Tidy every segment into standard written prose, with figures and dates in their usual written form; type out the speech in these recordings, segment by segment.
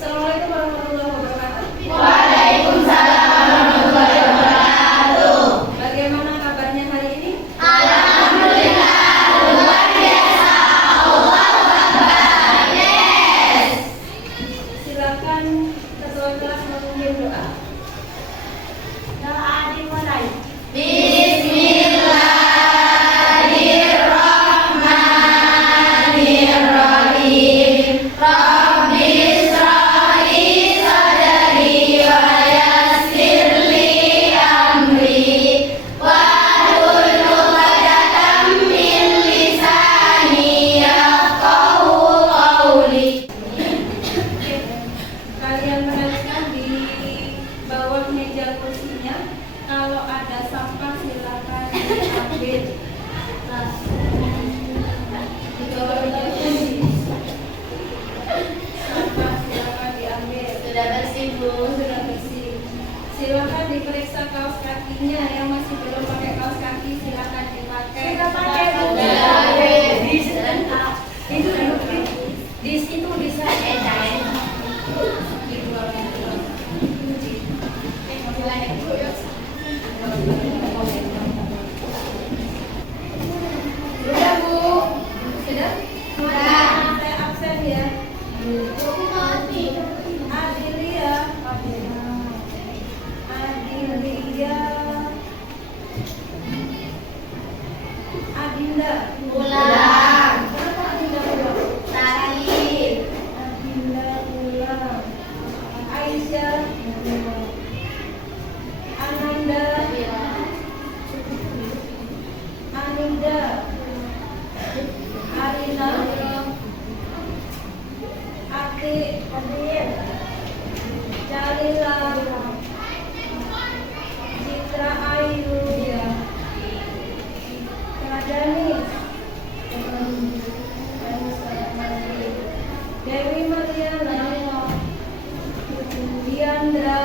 Assalamualaikum warahmatullahi wabarakatuh. Waalaikumsalam warahmatullahi wabarakatuh. Bagaimana kabarnya hari ini? Alhamdulillah, luar biasa. Allahu Akbar. Yes. Silakan ketua kelas memimpin doa. Doa dimulai. Bismillahirrahmanirrahim. Rabbi shrah li sadri wa yassir li amri wahlul 'uqdatam min lisani yafqahu qawli. Kalian perhatikan di bawah meja kursinya, kalau ada sampah silakan diambil. Di bawah meja kursi sampah silakan diambil. Sudah bersih, Bu. Sudah bersih. Silakan diperiksa kaos kakinya, yang masih belum pakai kaos kaki silakan dipakai. Sudah pakai, Bu. Itu di situ bisa di luar. Sudah, Bu. Sudah? Sudah. Saya absen ya. Adilia. Adinda. Pulang. Kenapa Adinda pulang? Sakit. Adinda pulang. Aisyah. Ananda. Anida. Arina. Ati. Jalila. Citra Ayu. Kadanis. Dewi Mariana. Diandra.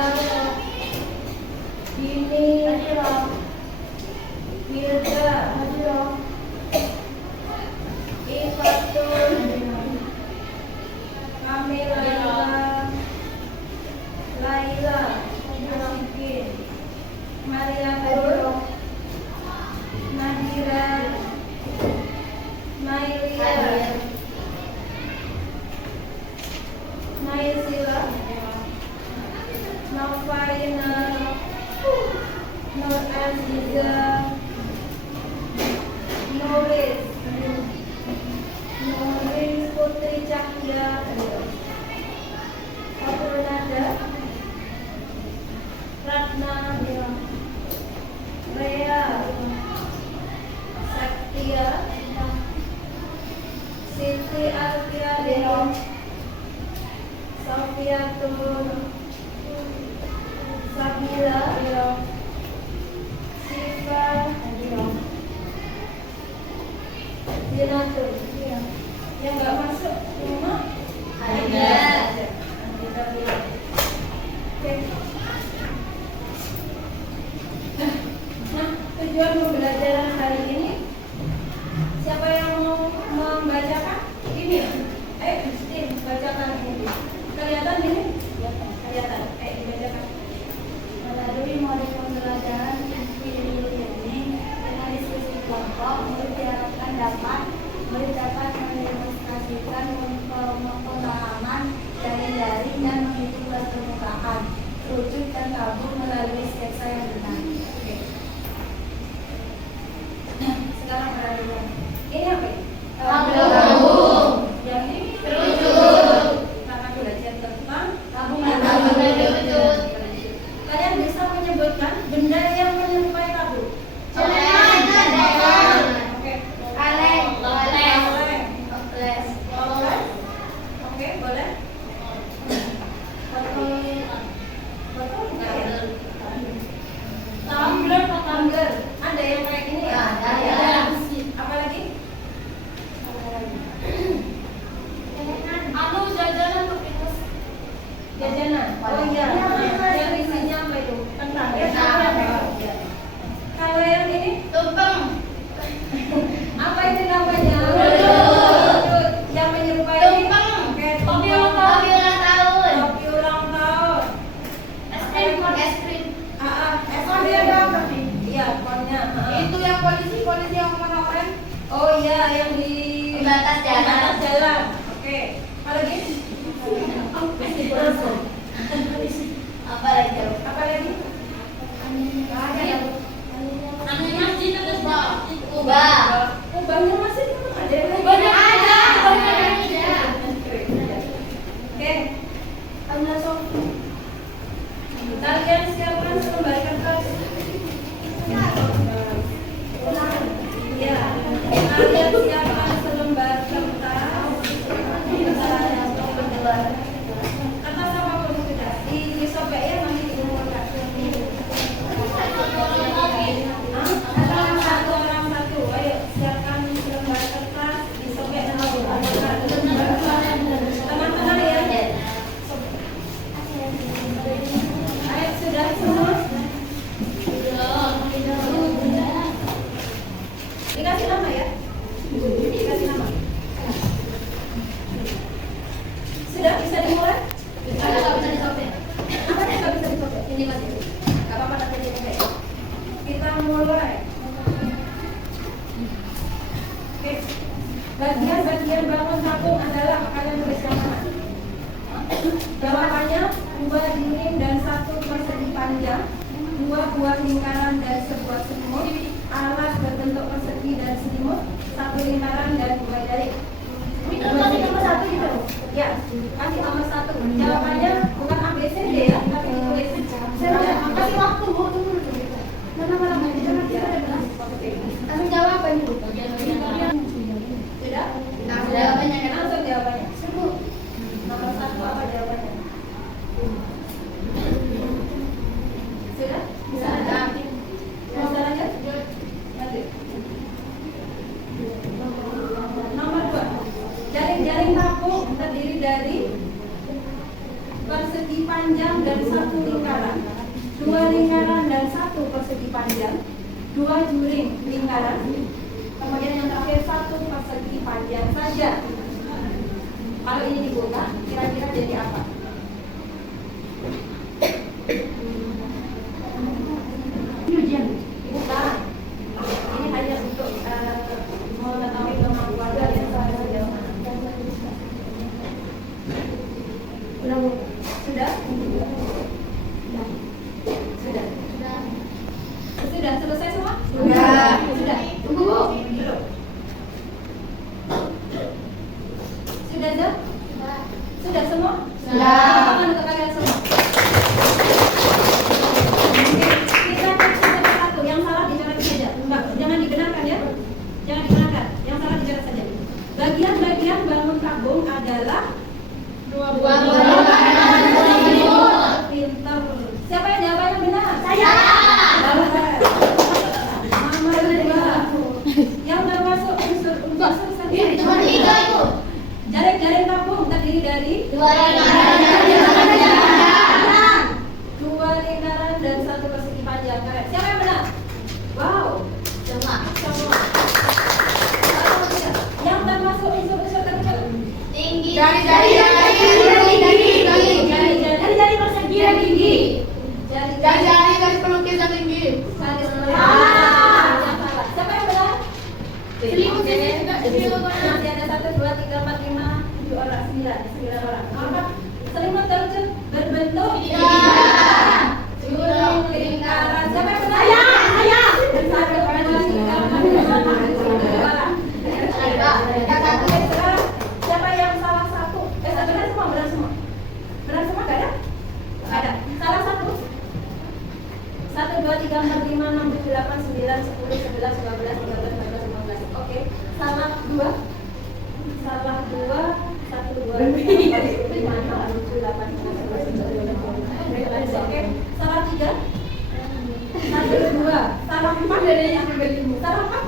Dini. Hilda. Ifatun. Kamila. Laila. Asikin. Mariatul. Nadira. Nailia. Naisila. Novaina. Nur Aziza. Nuris. Nuris Putri Cahya. Apurnada. Ratna. Rea. Saktia. Siti Alfiadeon. Sofiatun. Sabila. Siva. Zinatul. Yang nggak masuk rumah Ada. Kita bilang. Oke. Nah, tujuan pembelajaran hari ini, siapa yang mau membacakan? Ini ya? Mesti bacakan ini. Kelihatan ini? Kelihatan. Dibacakan. Melalui modul pembelajaran Inspire Learning dengan diskusi kelompok, murid diharapkan dapat mendemonstrasikan pemahaman dari dan menghitung kelas permukaan, rujuk dan tabung melalui sketsa yang benar. Oke. Sekarang ada dua. Ini apa? Tabung. Yang ini Rujuk. karena belajar tentang Tabungan rujuk. Kalian bisa menyebutkan benda yang menyerupai tabung. Celengan. Oke. Kaleng. Boleh. Toples. Boleh. Oke, boleh. Botol enggak ya? Tumbler atau tumbler? Ada yang kayak gini ya? Ada. Apa lagi? Anu jajanan untuk Jajanan. Oh iya. Yang isinya apa itu? Kentang. Ya, Kentang. Kalau yang ini tumpeng. apa itu namanya? Rujuk. Yang menyerupai Tumpeng. Oke, Kopi tumpeng. ulang tahun. Apa lagi? Apa lagi? Nggak ada ya? Ubahnya masih belum ada. Ubahnya ada. Oke. Kalian siapkan selembar kertas. Ya, kalian siapkan selembar kertas. Kertas apapun sudah disobek ya, nanti diumumkan. Satu orang satu. Ayo siapkan selembar kertas, disobek dan diumumkan. Tenang-tenang ya. Ayo sudah semua. Dikasih nama ya. Dikasih nama. Sudah bisa dimulai? Nggak bisa disobek. Apa yang nggak bisa disobek? Ini masih. Nggak apa-apa tapi disobek. Kita mulai. Oke. Bagian-bagian bangun kampung adalah kalian tulis yang mana? Jawabannya 2 dinding dan 1 persegi panjang, 2 buah lingkaran dan sebuah selimut, alat berbentuk persegi dan selimut, 1 lingkaran dan 2 jari. Ini kasih nomor 1 gitu. Ya, kasih nomor 1. Jawabannya bukan A, B, C, D ya, tapi ditulis. Kasih waktu bu, tunggu dulu. Mana jangan kita ada belas. Kasih jawaban bu. Sudah? Jawabannya kan Langsung jawabannya. sebut. Nomor 1 apa jawabannya? Sudah? Bisa ada. Bisa lanjut? Lanjut. Nomor 2. Jaring-jaring kampung terdiri dari persegi panjang dan 1 lingkaran, 2 lingkaran dan 1 persegi panjang, 2 juring lingkaran, kemudian yang terakhir 1 persegi panjang saja. Kalau ini dibuka, kira-kira jadi apa? Bukan. Ini hanya untuk mengetahui kemampuan kalian saja sejauh mana. Udah bu. Sudah? Sudah. Sudah selesai semua? Sudah. Sudah. Tunggu bu. Belum. Sudah, Zah? Sudah semua? Sudah. Tangan untuk kalian semua. Oke, kita cek satu-satu. Yang salah dicoret saja. Enggak, jangan dibenarkan ya. Jangan dibenarkan. Yang salah dicoret saja. Bagian-bagian bangun kampung adalah dua pintar. Siapa yang jawabannya benar? Saya. Mama dua. Yang termasuk unsur Ini cuma 3 bu. jaring-jaring kampung terdiri dari 2 lingkaran dan 2 lingkaran dan 1 persegi panjang. Keren. Siapa yang benar? Wow. Semua. Semua. Yang termasuk unsur-unsur terkecil. Tinggi. Jari-jari persegi yang tinggi. Jari-jari garis pelukis yang tinggi. garis pelukis. Yang salah. Siapa yang benar? Selimut Oke. ini juga selimut. Masih ada 1, 2, 3, 4, 5, 7 orang, 9 orang. Apa? Selimut terjun berbentuk juring lingkaran. Siapa yang benar? Saya. Dan 1, 2, 3, 4, 5, 7 orang. Sekarang siapa yang salah satu? Benar semua, benar semua. Benar semua gak ada? Gak ada. Salah satu. 1, 2, 3, 4, 5, 6, 7, 8, 9, 10, 11, 12, 13, 14, 15. Oke. Salah 2. Salah 2. 1, 2, 3, 4, 5, 6, 7, 8, 9, 10, 11, 12. Oke. Salah 3. 1, 2. Salah 4. Salah 4.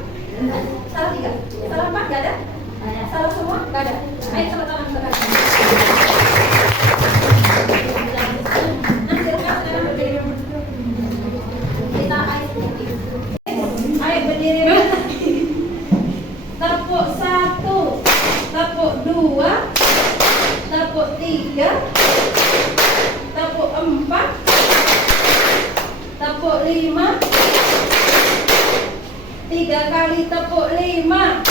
Salah 3. Salah 4 gak ada? Salah semua? Gak ada. Ayo tepuk tangan untuk kalian. Nah, silakan sekarang berdiri. Kita ayo berdiri. Tepuk 1, tepuk 2, tepuk 3, tepuk 4, tepuk 5, 3 kali tepuk 5.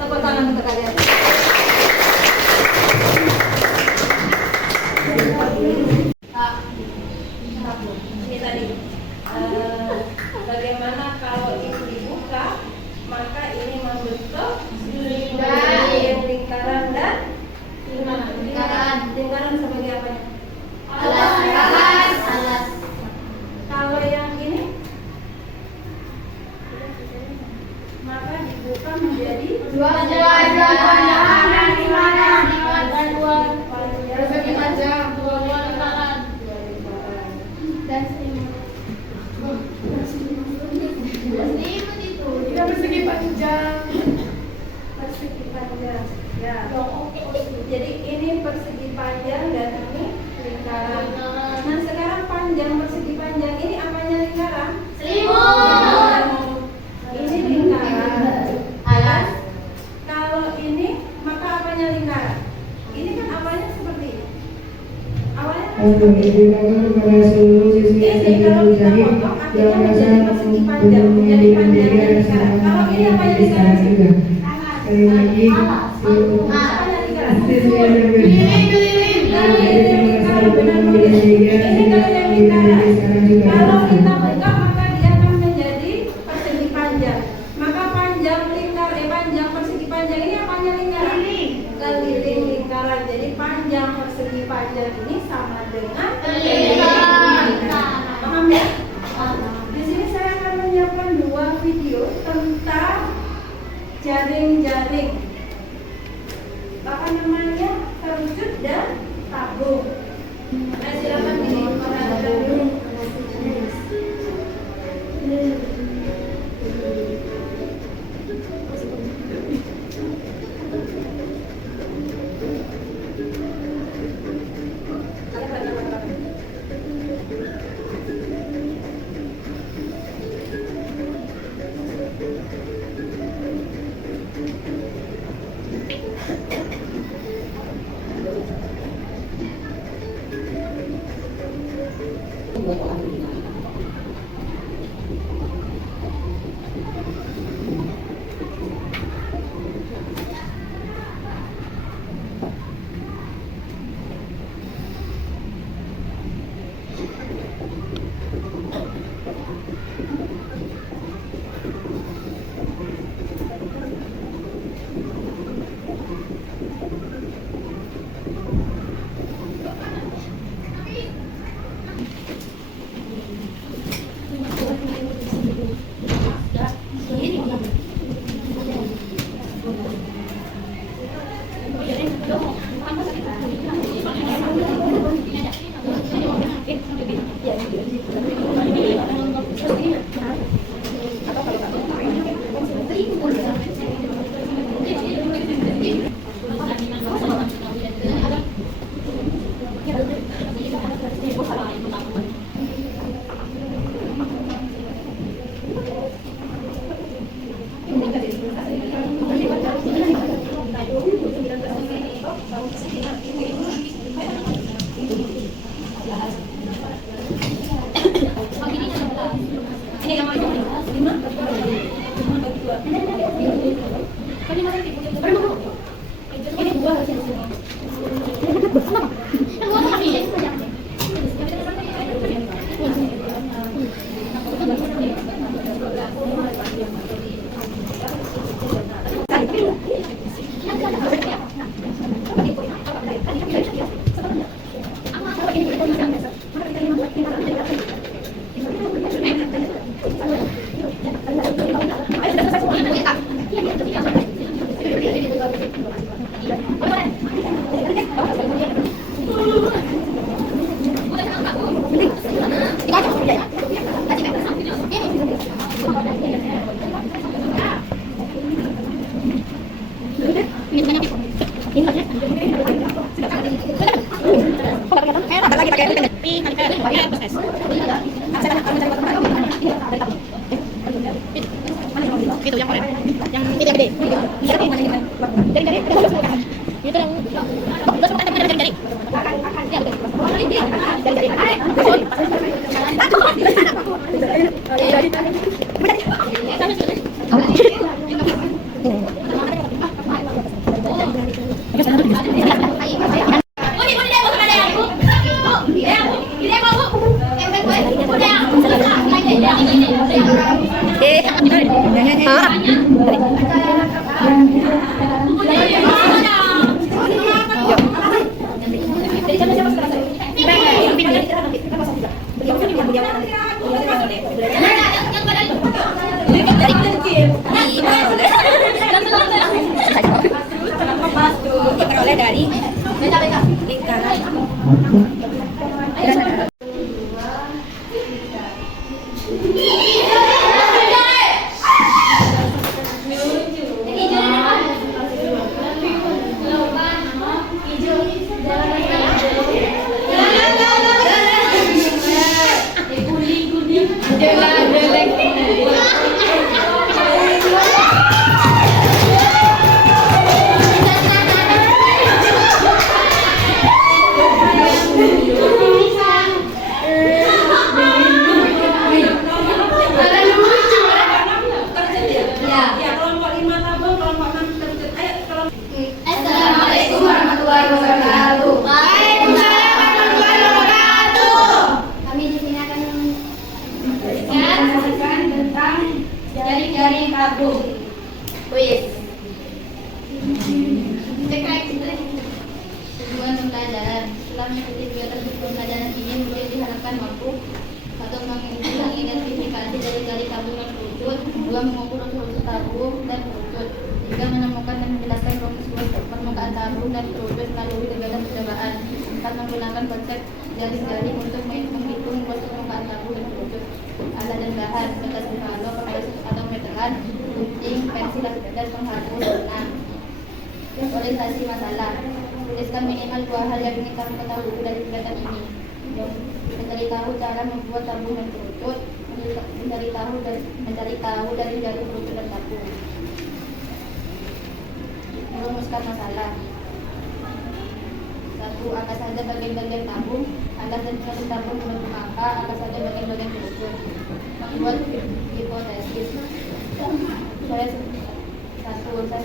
Tepuk tangan untuk kalian. panjang di mana? Persegi panjang. Dan selimut. Selimut itu. Tidak persegi panjang. Persegi panjang. Ya. Jadi ini persegi panjang dan ini lingkaran. Nah sekarang panjang persegi panjang ini apanya lingkaran? Selimut. Ini lingkaran. Alas. Kalau ini maka apanya lingkaran? Ini kan awalnya seperti ini. Awalnya kan seperti ini. Pada seluruh sisi Ini kalau kita potong artinya menjadi persegi panjang, menjadi panjangnya lingkaran. Kalau ini apanya lingkaran? Sekali lagi, Apanya lingkaran? sisi yang berbeda. Kalau ini lingkaran benar-benar ini kalau yang lingkaran. Kalau kita buka maka dia akan menjadi persegi panjang. Maka panjang panjang persegi panjang ini apanya lingkaran? Keliling lingkaran. Jadi panjang persegi panjang ini sama dengan lingkaran. Paham ya? Di sini saya akan menyiapkan 2 video tentang jaring-jaring. Apa namanya? Kerucut dan tabung. Nah, silakan diperhatikan dulu. Ini yang mana? 5. Ini 2 harusnya di sini. Itu yang korek. Yang itu yang gede. Jari-jari. Itu yang terus bukan jari-jari. Ya betul. Dari mulai dari lingkaran. Ya, kelompok 5 tabung, kelompok 6 terjun. Ayo, kelompok. Assalamualaikum warahmatullahi wabarakatuh. Waalaikumsalam warahmatullahi wabarakatuh. Kami di sini akan menjelaskan tentang jaring-jaring tabung. Wis. Tujuan pembelajaran. Setelah mengikuti kegiatan pembelajaran ini, murid diharapkan mampu satu mengidentifikasi jaring-jaring tabung yang terucut, dua mengukur unsur-unsur tabung dan terucut, tiga menemukan dan menjelaskan rumus permukaan tabung dan terucut melalui kegiatan percobaan, empat menggunakan konsep jaring-jaring untuk menghitung luas permukaan tabung dan terucut, alat dan bahan kertas balok, kertas atau meteran, gunting, pensil dan penghapus. Orientasi masalah. Tuliskan minimal 2 hal yang ingin kamu ketahui dari kegiatan ini. Mencari tahu cara membuat tabung dan terucut, mencari tahu dari jaring terucut dan tabung. Merumuskan masalah. 1. Angka saja bagian-bagian tabung. Alas dan proses tabung membentuk angka saja bagian-bagian terucut. Membuat hipotesis. Saya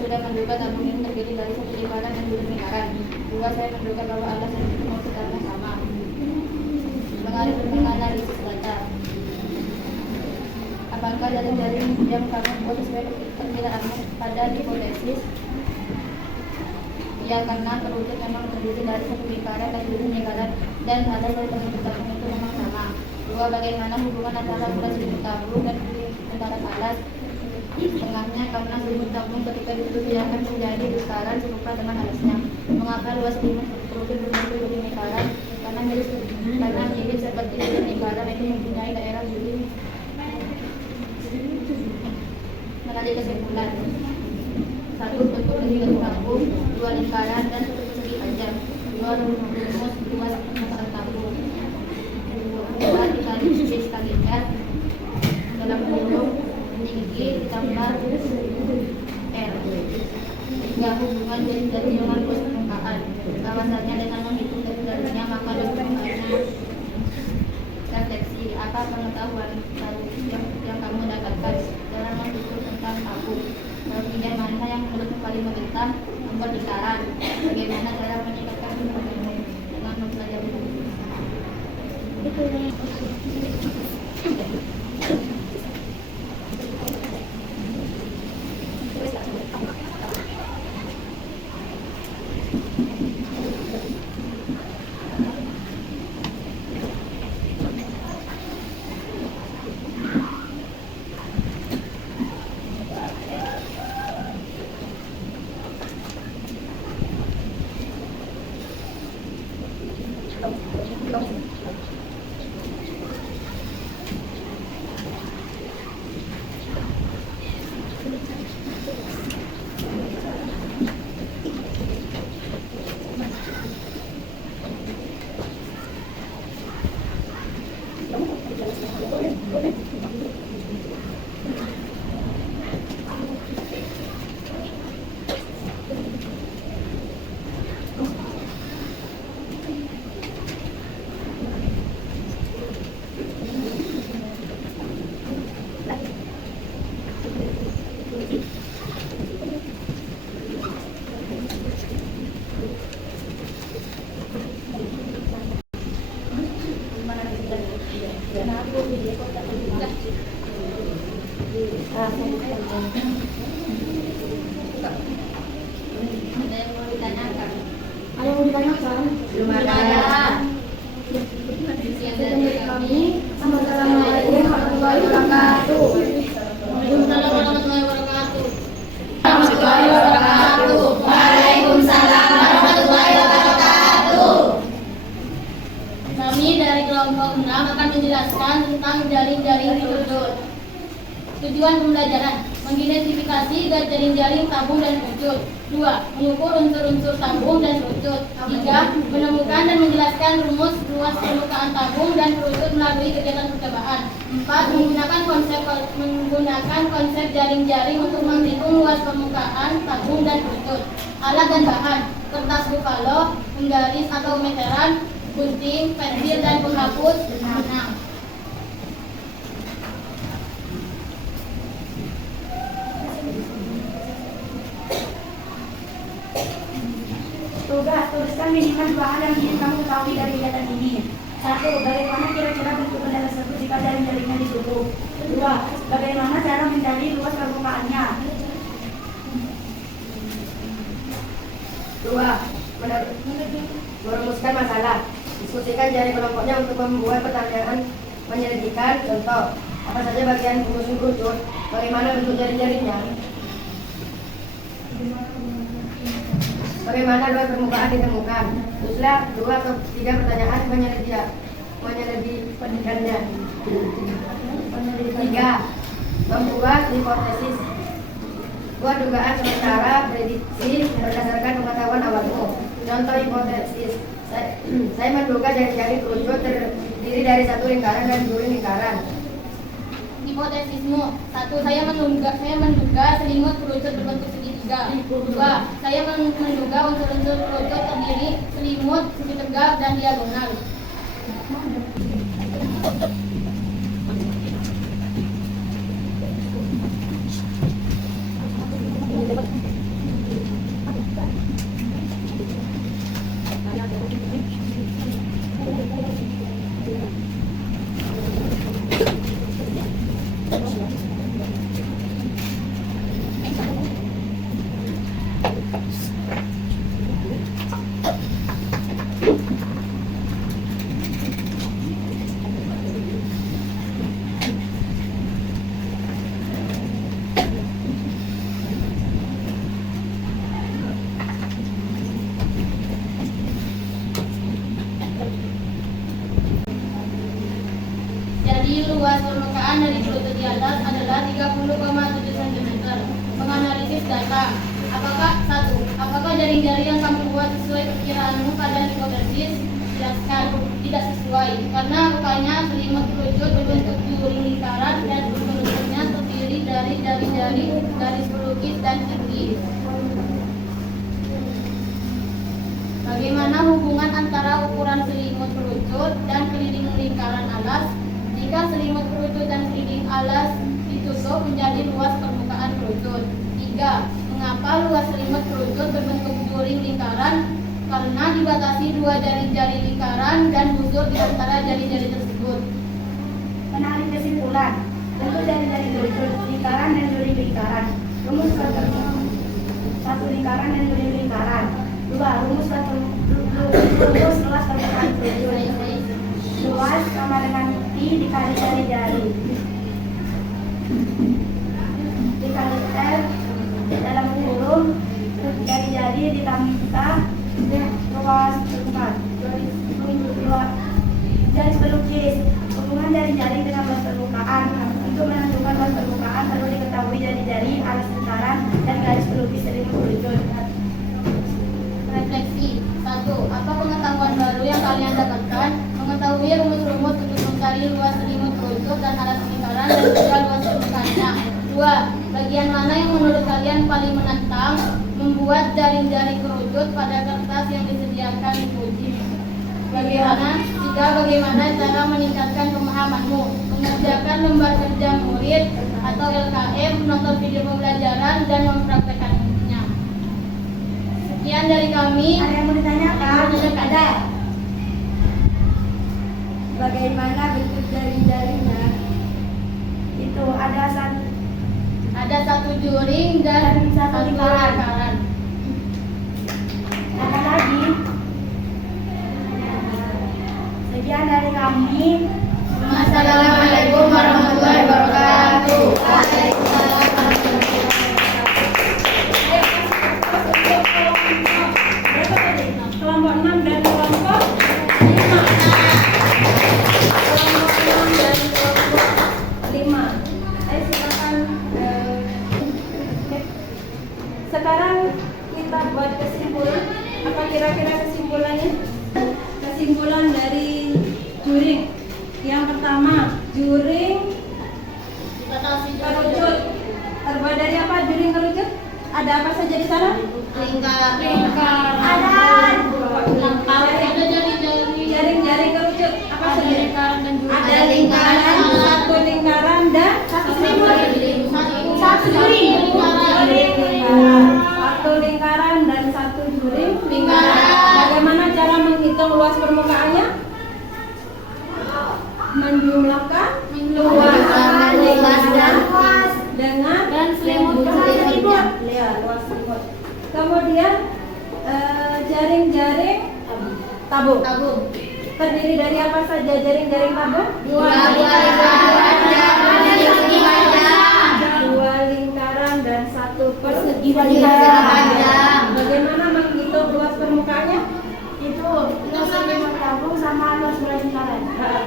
sudah menduga tabung ini terdiri dari satu lingkaran dan 2 lingkaran. 2. Saya menduga bahwa alas dan proses tabung sama. Menganalisis data. Apakah jaring-jaring yang kamu buat sesuai perkiraanmu pada hipotesis? Ya, karena terucut memang terdiri dari satu lingkaran dan 2 lingkaran dan alas dari pembentuk tabung itu memang sama. 2. Bagaimana hubungan antara luas selimut tabung dan lingkaran alas? Setengahnya karena selimut tabung ketika ditutup akan menjadi lingkaran serupa dengan alasnya. Mengapa luas selimut terucut berbentuk lingkaran? Karena mirip seperti lingkaran itu mempunyai daerah juli. Menarik kesimpulan. 1. Bentuk selimut tabung, 2 lingkaran dan 1 persegi panjang. 2. Rumus luas permukaan tabung. 2. Dikali space kali R dalam kurung tinggi ditambah R. 3. Hubungan dari dengan luas permukaan. Bahwasanya dengan menghitung dari-darinya maka luas permukaannya. Refleksi. Apa pengetahuan baru yang kamu dapatkan dalam menghitung tentang tabung? Bagian mana yang menurutmu paling menentang? Nomor lingkaran. Bagaimana cara meningkatkan ilmu dengan mempelajari Ada yang mau ditanyakan? Ada yang mau ditanyakan? Belum ada. Sekian dari kami. Assalamualaikum warahmatullahi wabarakatuh. Waalaikumsalam warahmatullahi wabarakatuh. Waalaikumsalam warahmatullahi wabarakatuh. Tujuan pembelajaran: mengidentifikasi jaring-jaring tabung dan kerucut. 2. Mengukur unsur-unsur tabung dan kerucut. 3. Menemukan dan menjelaskan rumus luas permukaan tabung dan kerucut melalui kegiatan percobaan. 4. Menggunakan konsep jaring-jaring untuk menghitung luas permukaan tabung dan kerucut. Alat dan bahan: kertas buffalo, penggaris atau meteran, gunting, pensil dan penghapus, benang. Tugas, tuliskan minimal 2 hal yang ingin kamu ketahui dari kegiatan ini. 1. Bagaimana kira-kira bentuk benda tersebut jika jaring-jaringnya ditutup? 2. Bagaimana cara mencari luas permukaannya? 2. Merumuskan masalah. Diskusikan jari kelompoknya untuk membuat pertanyaan menyelidikan. Contoh, apa saja bagian pengusun kerucut? Bagaimana bentuk jari-jarinya? Bagaimana luas permukaan ditemukan? Ususlah 2 atau 3 pertanyaan menyelidikannya. 3. Membuat hipotesis. Buat dugaan sementara prediksi berdasarkan pengetahuan awalmu. Contoh hipotesis: saya menduga jari-jari kerucut terdiri dari satu lingkaran dan 2 lingkaran. Hipotesismu: 1. Saya menduga selimut kerucut berbentuk segitiga. 2. Saya menduga unsur-unsur kerucut terdiri selimut, segi tegak, dan diagonal. Jadi luas permukaan dari kerucut di atas adalah 30,7 cm. Menganalisis data. Apakah jaring-jaring yang kamu buat sesuai perkiraanmu pada hipotesis? Jelaskan. Tidak sesuai, karena rupanya selimut kerucut berbentuk duri lingkaran dan unsur-unsurnya terdiri dari jari-jari, garis pelukis, dan titik. Bagaimana hubungan antara ukuran selimut kerucut dan keliling lingkaran alas? Jika selimut kerucut dan keliling alas ditutup menjadi luas permukaan kerucut. 3. Mengapa luas selimut kerucut berbentuk juring lingkaran? Karena dibatasi 2 jari-jari lingkaran dan busur di antara jari-jari tersebut. Menarik kesimpulan. Bentuk jari-jari kerucut, lingkaran dan juring lingkaran. Rumus satu lingkaran dan juring lingkaran. 2. Rumus luas permukaan kerucut. Luas sama dengan T dikali jari-jari dikali L dalam kurung jari-jari ditambah luas permukaan garis pelukis. Hubungan jari-jari dengan luas permukaan. Untuk menentukan luas permukaan perlu diketahui jari-jari, alas lingkaran, dan garis pelukis selimut kerucut. Refleksi. 1. Apa pengetahuan baru yang kalian dapatkan? Mengetahui rumus-rumus untuk mencari luas selimut kerucut dan alas lingkaran dan juga luas permukaannya. 2. Bagian mana yang menurut kalian paling menantang? Membuat jaring-jaring kerucut pada kertas yang disediakan di uji. Bagaimana cara meningkatkan pemahamanmu? Mengerjakan lembar kerja murid atau LKM, menonton video pembelajaran, dan mempraktekannya. Sekian dari kami. Ada yang mau ditanyakan? Ada. Bagaimana bentuk jari-jarinya? Itu ada satu juring dan satu lingkaran. Ada lagi. Sekian dari kami. Wassalamualaikum warahmatullahi wabarakatuh. Kelompok 6 dan kelompok 5. Kelompok 6 dan kelompok 5. Silakan kita buat kesimpulan. Apa kira-kira kesimpulannya? Kesimpulan dari juring. Yang pertama, juring kerucut. Terbuat dari apa juring kerucut? Ada apa saja di sana? Lingkaran. Jaring-jaring kerucut. Apa saja? Lingkaran dan juring. Ada lingkaran, satu lingkaran dan satu juring. Satu juring. Satu lingkaran dan satu juring. Bagaimana cara menghitung luas permukaannya? Menjumlahkan luas dengan selimut. Ya, luas selimut. Kemudian jaring-jaring tabung. Terdiri dari apa saja jaring-jaring tabung? Dua lingkaran dan satu persegi panjang. Bagaimana menghitung luas permukaannya? Itu luas selimut tabung sama luas lingkaran.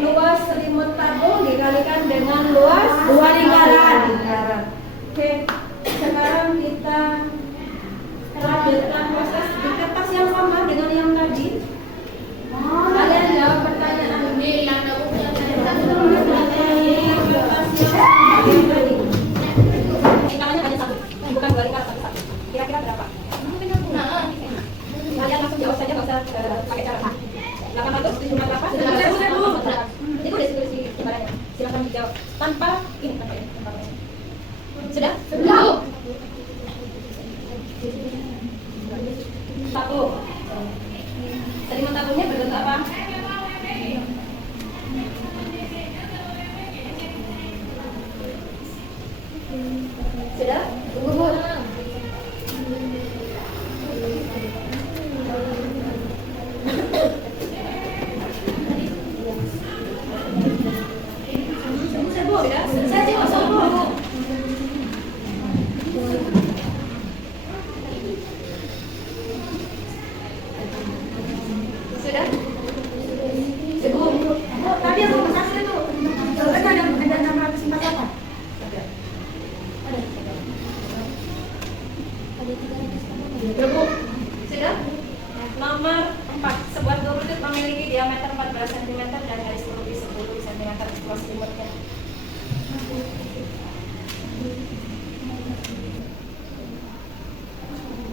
Luas selimut tabung dikalikan dengan luas dua lingkaran. Oke, sekarang kita lanjutkan proses di kertas yang sama dengan yang tadi. Kalian jawab pertanyaan ini yang lingkarannya hanya satu, bukan dua lingkaran, satu. Kira-kira berapa? Kalian langsung jawab saja, nggak usah pakai cara. 800 berapa? 1000. Itu deskripsi gambarannya. Silakan dijawab tanpa ini. Sudah? Satu. Selimut tabungnya berbentuk apa? Sudah? Tunggu, Bu. Sudah? Tadi aku pesan itu. Ada nama kesimpan apa? Bu, sudah? Nomor 4. Sebuah kerucut memiliki diameter 14 cm dan garis lurus 10 cm luas selimutnya.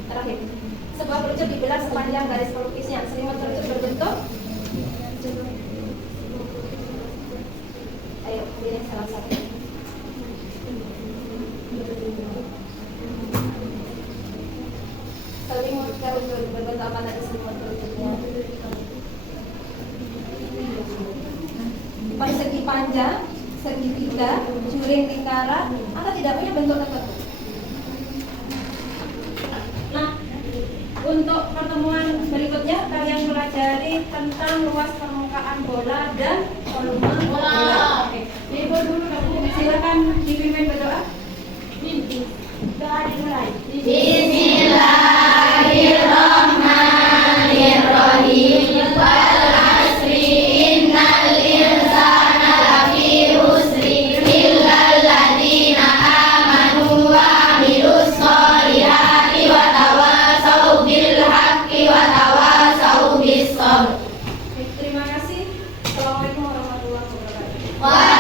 Terakhir, sebuah kerucut dibelah sepanjang garis pelukisnya. Selimut kerucut berbentuk. Ayo, pilih salah satu. Selimut kerucut berbentuk apa tadi selimut kerucutnya? Persegi panjang, segitiga, juring lingkaran, atau tidak punya bentuk tertentu. Nah, untuk pertemuan berikutnya kalian pelajari tentang luas permukaan bola dan volume bola. Oke. Ibu dulu, silakan dipimpin berdoa. Doa dimulai. Bismillahirrahmanirrahim. Wal asri innal insana lafi khusri illal ladzina amanu wa amilus sholihati wa tawasau bil haqqi wa tawasau bis sabr. Terima kasih. Assalamualaikum warahmatullahi wabarakatuh.